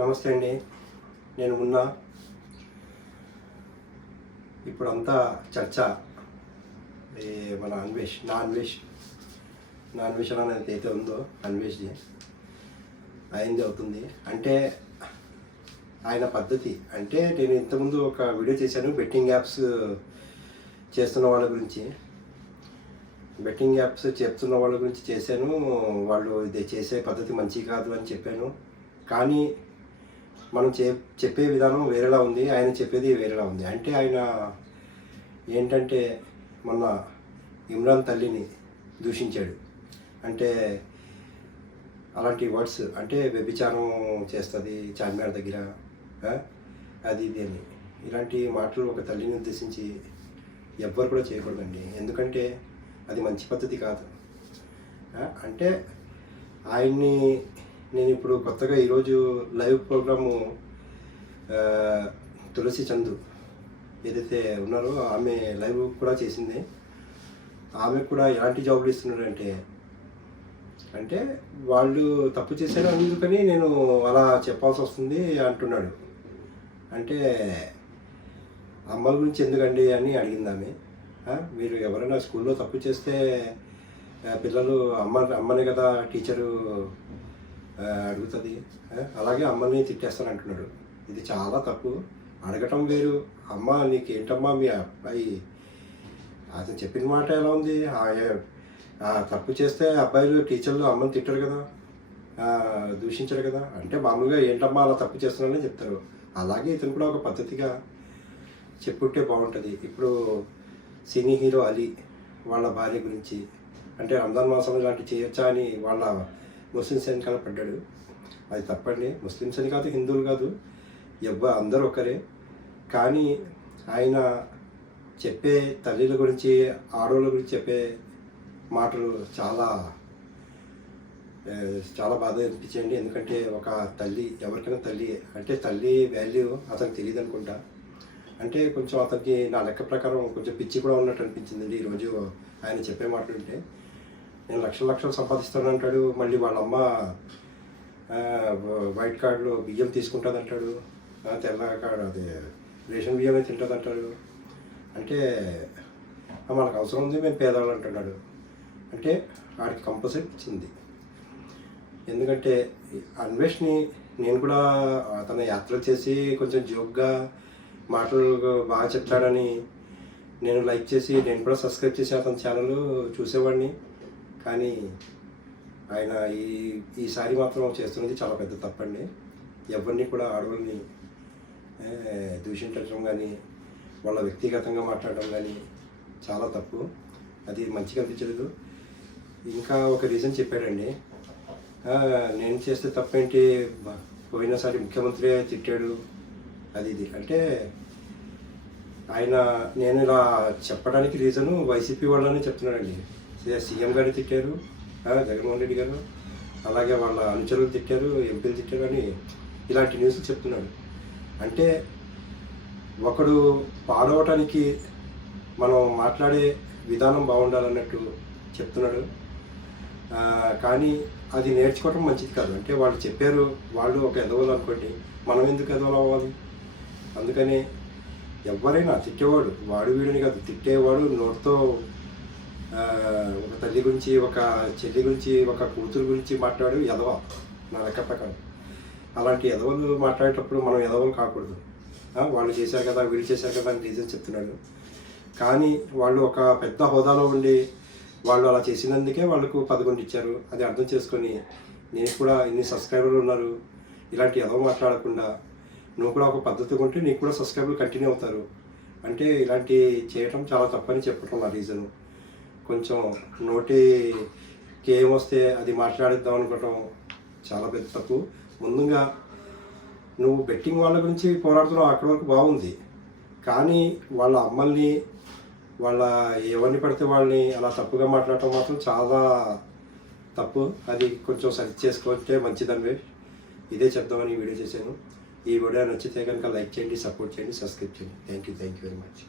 నమస్తే అండి. నేను మున్నా. ఇప్పుడంతా చర్చ ఈ మన నాన్ వెజ్ అనేది అయితే ఉందో అన్వేష్ది అయింది అవుతుంది. అంటే ఆయన పద్ధతి అంటే నేను ఇంతకుముందు ఒక వీడియో చేశాను బెట్టింగ్ యాప్స్ చేస్తున్న వాళ్ళ గురించి. బెట్టింగ్ యాప్స్ చేస్తున్న వాళ్ళ గురించి చేశాను. వాళ్ళు ఇది చేసే పద్ధతి మంచి కాదు అని చెప్పాను. కానీ మనం చెప్పే విధానం వేరేలా ఉంది, ఆయన చెప్పేది వేరేలా ఉంది. అంటే ఆయన ఏంటంటే మొన్న ఇమ్రాన్ తల్లిని దూషించాడు. అంటే అలాంటి వర్డ్స్ అంటే వ్యభిచారం చేస్తుంది చార్మినార్ దగ్గర అది ఇది అని ఇలాంటి మాటలు ఒక తల్లిని ఉద్దేశించి ఎవ్వరు కూడా చేయకూడదండి. ఎందుకంటే అది మంచి పద్ధతి కాదు. అంటే ఆయన్ని నేను ఇప్పుడు కొత్తగా ఈరోజు లైవ్ ప్రోగ్రాము తులసి చందు ఏదైతే ఉన్నారో ఆమె లైవ్ కూడా చేసింది. ఆమె కూడా ఎలాంటి జాబులు ఇస్తున్నారంటే అంటే వాళ్ళు తప్పు చేశారు అందుకని నేను అలా చెప్పాల్సి వస్తుంది అంటున్నాడు. అంటే అమ్మల గురించి ఎందుకండి అని అడిగింది ఆమె. మీరు ఎవరైనా స్కూల్లో తప్పు చేస్తే పిల్లలు అమ్మనే కదా టీచరు అడుగుతుంది, అలాగే అమ్మని తిట్టేస్తాను అంటున్నాడు. ఇది చాలా తప్పు. అడగటం వేరు. అమ్మ నీకేంటమ్మా మీ అబ్బాయి అతను చెప్పిన మాట ఎలా ఉంది? తప్పు చేస్తే అబ్బాయిలు టీచర్లు అమ్మని తిట్టరు కదా, దూషించరు కదా. అంటే మామూలుగా ఏంటమ్మా అలా తప్పు చేస్తున్నానని చెప్తారు. అలాగే ఇతను కూడా ఒక పద్ధతిగా చెప్పుంటే బాగుంటుంది. ఇప్పుడు సినీ హీరో అలీ వాళ్ళ భార్య గురించి అంటే రంజాన్ మాసంలో ఇలాంటివి చేయొచ్చా అని వాళ్ళ ముస్లిమ్స్ వెనకాల పడ్డాడు. అది తప్పండి. ముస్లిమ్స్ అని కాదు, హిందువులు కాదు, అందరూ ఒకరే. కానీ ఆయన చెప్పే తల్లిల గురించి ఆడవాళ్ళ గురించి చెప్పే మాటలు చాలా చాలా బాధ అనిపించండి. ఎందుకంటే ఒక తల్లి ఎవరికైనా తల్లి అంటే తల్లి వాల్యూ అతనికి తెలియదు అనుకుంటా. అంటే కొంచెం అతనికి నా లెక్క ప్రకారం కొంచెం పిచ్చి కూడా ఉన్నట్టు అనిపించిందండి ఈరోజు ఆయన చెప్పే మాటలు. అంటే నేను లక్షలు సంపాదిస్తాను అంటాడు, మళ్ళీ వాళ్ళమ్మ వైట్ కార్డులో బియ్యం తీసుకుంటుంది అంటాడు, తెల్ల కార్డు అదే రేషన్ బియ్యమే తింటుంది అంటాడు. అంటే మనకు అవసరం ఉంది, మేము పేదవాళ్ళు అంటున్నాడు. అంటే వాడికి కంపల్సరీ ఇచ్చింది. ఎందుకంటే అన్వేష్ని నేను కూడా అతను యాత్రలు చేసి కొంచెం జోక్గా మాటలు బాగా చెప్తాడని నేను లైక్ చేసి నేను కూడా సబ్స్క్రైబ్ చేసి అతని ఛానల్ చూసేవాడిని. కానీ ఆయన ఈసారి మాత్రం చేస్తున్నది చాలా పెద్ద తప్పండి. ఎవరిని కూడా ఆడవాళ్ళని దూషించడం కానీ వాళ్ళ వ్యక్తిగతంగా మాట్లాడడం కానీ చాలా తప్పు. అది మంచిగా అనిపించలేదు. ఇంకా ఒక రీజన్ చెప్పాడండి, నేను చేస్తే తప్పేంటి, పోయినసారి ముఖ్యమంత్రి తిట్టాడు అది ఇది. అంటే నేను ఇలా చెప్పడానికి రీజను వైసీపీ వాళ్ళని చెప్తున్నాడండి. సీఎం గారు తిట్టారు, జగన్మోహన్ రెడ్డి గారు, అలాగే వాళ్ళ అనుచరులు తిట్టారు, ఎంపీలు తిట్టారు అని ఇలాంటి న్యూస్ చెప్తున్నాడు. అంటే ఒకడు పాడవటానికి మనం మాట్లాడే విధానం బాగుండాలన్నట్టు చెప్తున్నాడు. కానీ అది నేర్చుకోవటం మంచిది కాదు. అంటే వాళ్ళు చెప్పారు, వాళ్ళు ఒక ఎదవలు అనుకోండి, మనం ఎందుకు ఎదవలు అవ్వాలి? అందుకని ఎవరైనా తిట్టేవాడు వాడు వీడిని కాదు, తిట్టేవాడు నోటితో ఒక తల్లి గురించి, ఒక చెల్లి గురించి, ఒక కూతురు గురించి మాట్లాడు ఎదవ నా లెక్క ప్రకారం. అలాంటి ఎదవలు మాట్లాడేటప్పుడు మనం ఎదవలు కాకూడదు. వాళ్ళు చేశారు కదా, వీళ్ళు చేశారు కదా అని రీజన్ చెప్తున్నాడు. కానీ వాళ్ళు ఒక పెద్ద హోదాలో ఉండి వాళ్ళు అలా చేసినందుకే వాళ్ళకు 11 ఇచ్చారు. అది అర్థం చేసుకొని నేను కూడా ఇన్ని సబ్స్క్రైబర్లు ఉన్నారు, ఇలాంటి ఎదవ మాట్లాడకుండా నువ్వు కూడా ఒక పద్ధతిగా ఉంటే నీకు కూడా సబ్స్క్రైబర్లు కంటిన్యూ అవుతారు. అంటే ఇలాంటి చేయటం చాలా తప్పని చెప్పటం నా రీజను. కొంచెం నోటికి ఏమొస్తే అది మాట్లాడిద్దాం అనుకోవటం చాలా పెద్ద తప్పు. ముందుగా నువ్వు బెట్టింగ్ వాళ్ళ గురించి పోరాడుతున్నావు, అక్కడి వరకు బాగుంది. కానీ వాళ్ళ అమ్మల్ని, వాళ్ళ ఎవరిని పడితే వాళ్ళని అలా తప్పుగా మాట్లాడటం మాత్రం చాలా తప్పు. అది కొంచెం సరి చేసుకుంటే మంచిదని ఇదే చెప్దామని వీడియో చేశాను. ఈ వీడియో నచ్చితే కనుక లైక్ చేయండి, సపోర్ట్ చేయండి, సబ్స్క్రైబ్ చేయండి. Thank you very much.